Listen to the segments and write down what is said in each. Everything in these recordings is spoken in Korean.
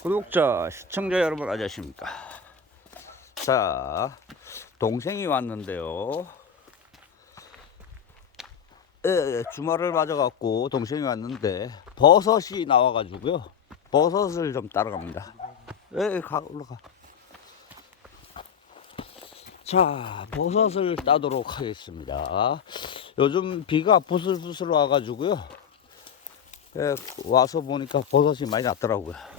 구독자, 시청자 여러분 안녕하십니까. 자, 동생이 왔는데요. 예, 주말을 맞아갖고 동생이 왔는데 버섯이 나와가지고요. 버섯을 좀 따라갑니다. 예, 가, 올라가. 자, 버섯을 따도록 하겠습니다. 요즘 비가 부슬부슬 와가지고요. 예, 와서 보니까 버섯이 많이 났더라고요.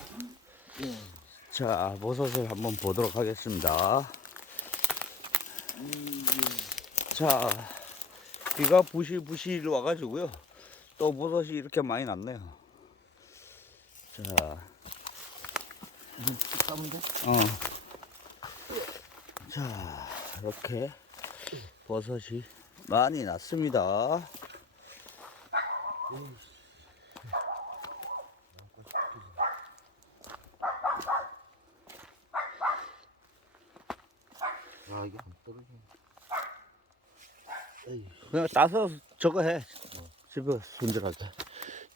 자, 버섯을 한번 보도록 하겠습니다. 자, 비가 부실부실 와가지고요. 또 버섯이 이렇게 많이 났네요. 자? 어. 자, 이렇게 버섯이 많이 났습니다. 야 이게 안 떨어지네. 에이, 그냥 따서 저거 해. 집에 손질하게.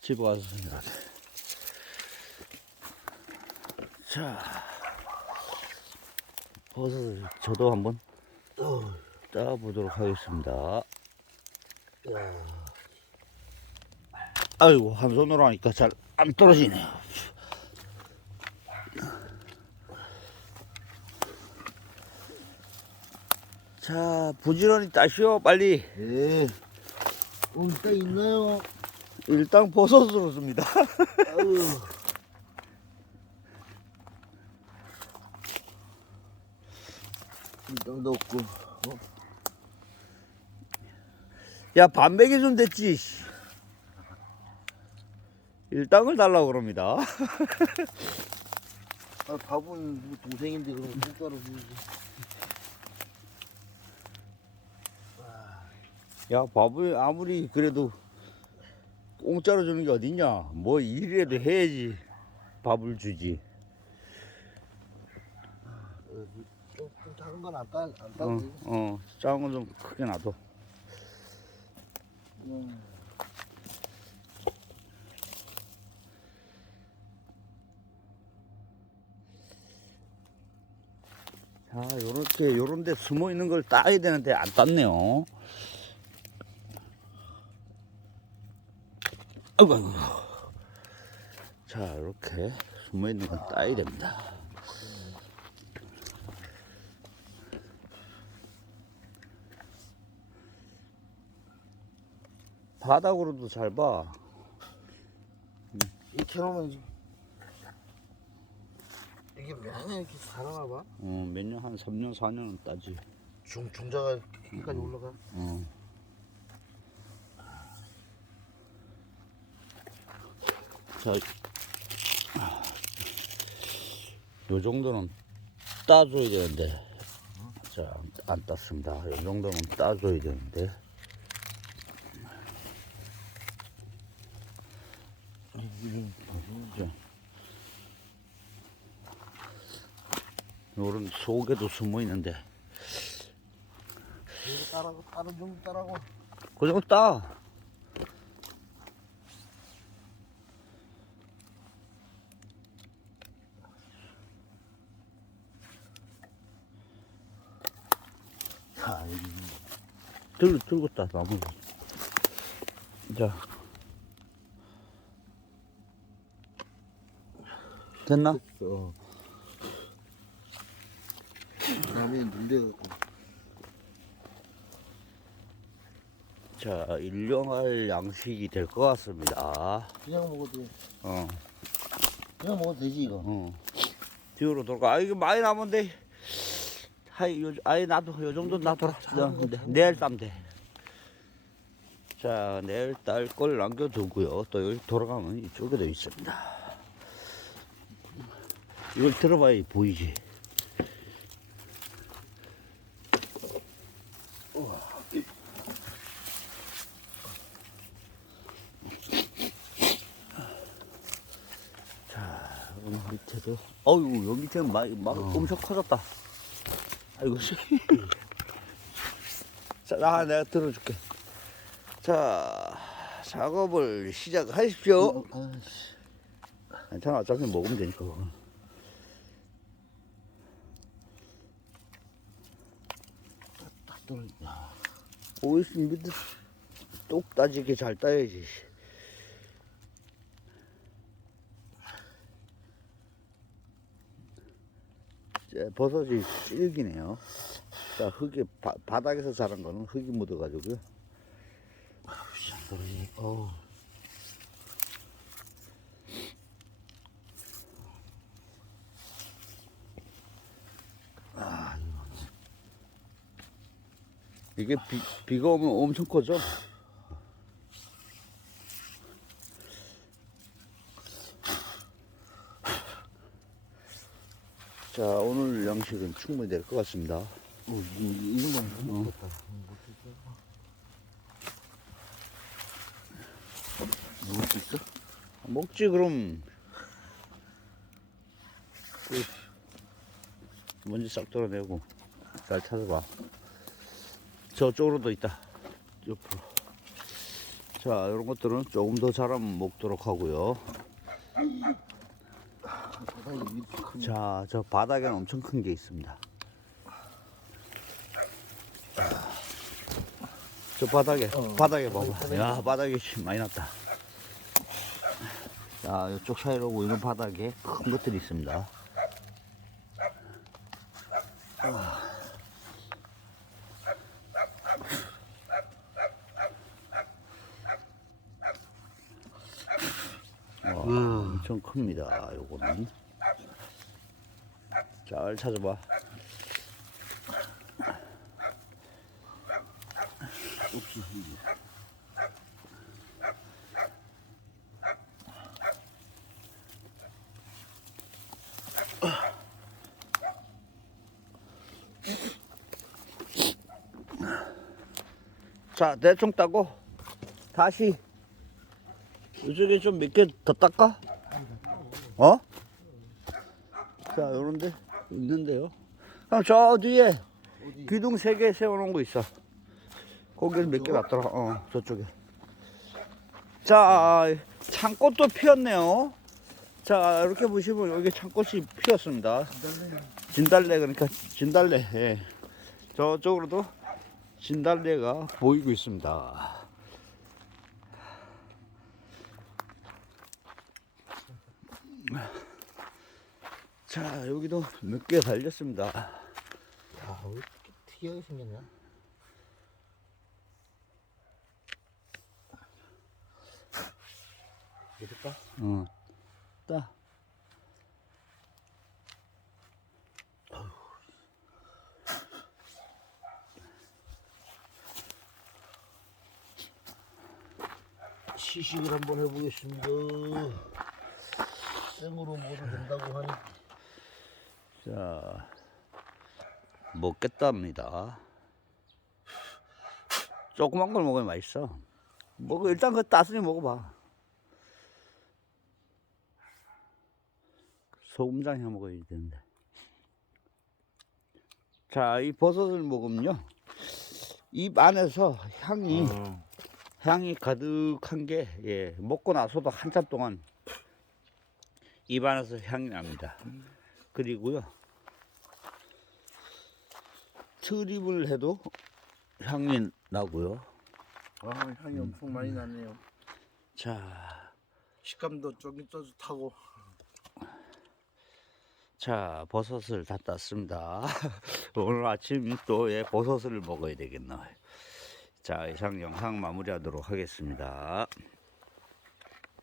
집에 와서 손질하게. 자, 버섯을 저도 한번 어, 따보도록 하겠습니다. 야, 아이고, 한 손으로 하니까 잘 안 떨어지네요. 자, 부지런히 따시오, 빨리. 예. 온따 있나요? 일단 버섯으로 줍니다. 아유. 일당도 없고. 어? 야, 반백이 좀 됐지. 씨. 일당을 달라고 그럽니다. 아 밥은 누구 동생인데 그럼 공짜로 주지. 야, 밥을 아무리 그래도 공짜로 주는 게 어딨냐. 뭐 일이라도 해야지 밥을 주지. 어, 좀, 좀 작은 건안 따, 안 어, 따도 어, 작은 건 좀 크게 놔둬. 음. 자, 요렇게, 요런 데 숨어 있는 걸 따야 되는데 안 땄네요. 아이고, 아이고. 자, 이렇게 숨어 있는 건 따야 됩니다. 바닥으로도 잘 봐. 이렇게 이제 이게 맨날 이렇게 살아나 봐. 어, 몇 년, 한 3년, 4년은 따지. 중 중자가 여기까지 올라가. 어. 자, 요 정도는 따줘야 되는데, 자, 안 땄습니다. 요 정도는 따줘야 되는데, 자, 요런 속에도 숨어 있는데, 따라고 다른 좀 따라고. 그 정도 따. 자, 여기 들, 들고 따, 나무. 자. 됐나? 어. 다음에 눌려갖고. 자, 일용할 양식이 될 것 같습니다. 그냥 먹어도 돼. 어, 그냥 먹어도 되지 이거. 어. 뒤로 돌까? 아, 이거 많이 남은데. 하이, 요, 아이, 나도, 요 정도 놔둬라. 네, 내일 따면 돼. 자, 내일 딸 걸 남겨두고요. 또 여기 돌아가면 이쪽에도 있습니다. 이걸 들어봐야 보이지. 자, 밑에도. 어유, 여기 밑에는 막, 막 엄청 커졌다. 아이고. 자, 나 내가 들어줄게. 자, 작업을 시작하십시오. 괜찮아, 어차피 먹으면 되니까. 그건. 오이씨 밑에 똑 따지게 잘 따야지. 버섯이 질기네요. 자, 흙이 바, 바닥에서 자란 거는 흙이 묻어가지고요. 어우. 아. 이게 비, 비가 오면 엄청 커져. 자, 오늘 양식은 충분히 될 것 같습니다. 어, 이, 이 정도면 못 먹겠다. 먹을 수 있어? 먹지 그럼 그 먼지 싹 털어내고 잘 찾아봐 저쪽으로도 있다 옆으로 자 이런 것들은 조금 더 자라면 먹도록 하고요 자 저 바닥에는 엄청 큰 게 있습니다. 저 바닥에 어. 바닥에 봐봐 야 바닥에 많이 났다. 자 이쪽 사이로 보이는 바닥에 큰 것들이 있습니다. 와, 엄청 큽니다 요거는 잘 찾아봐. 자 대충 따고 다시 이쪽에 좀 몇 개 더 닦아? 어? 자 요런데 있는데요. 그럼 저 뒤에 어디? 기둥 세 개 세워놓은 거 있어. 거기는 몇개 놨더라? 어 저쪽에. 자 창꽃도 피었네요. 자 이렇게 보시면 여기 창꽃이 피었습니다. 진달래 그러니까 진달래. 예. 저쪽으로도 진달래가 보이고 있습니다 자 여기도 몇 개 달렸습니다 야, 왜 이렇게 특이하게 생겼냐? 이럴까? 어. 따. 시식을 한번 해보겠습니다. 생으로 먹어도 된다고 하니 자, 먹겠답니다. 조그만 걸 먹으면 맛있어. 먹어 일단 그 따스니 먹어봐. 소금장 해 먹어야 되는데. 자, 이 버섯을 먹으면요, 입 안에서 향이 향이 가득한 게 예, 먹고 나서도 한참 동안 입 안에서 향이 납니다. 그리고요 트립을 해도 향이 나고요. 아 향이 엄청 많이 나네요. 자, 식감도 쫄깃쫄깃하고 자 버섯을 다 땄습니다. 오늘 아침 또 예, 버섯을 먹어야 되겠네요. 자 이상 영상 마무리하도록 하겠습니다.